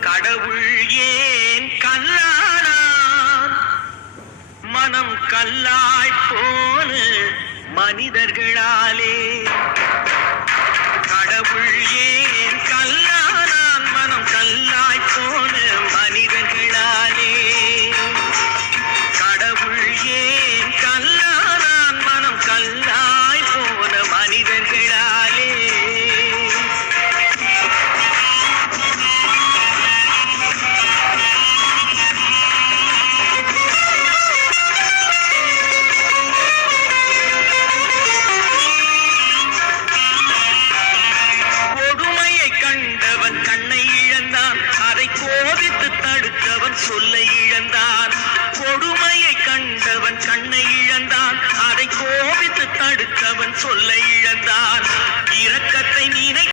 கடவுள் ஏன் கல்லானான்? மனம் கல்லாய் போன மனிதர்களாலே. கடவுள் ஏன் கல்லானான்? மனம் கல்லாய் போன மனிதர்களாலே. கடவுள் ஏன் கல்லானான்? மனம் கல்லாய் போன மனிதர்களாலே. சொல்லை இழந்தான். கொடுமையை கண்டவன் கண்ணை இழந்தான். அதை கோபித்து தடுத்தவன் சொல்லை இழந்தான். இரக்கத்தை நினை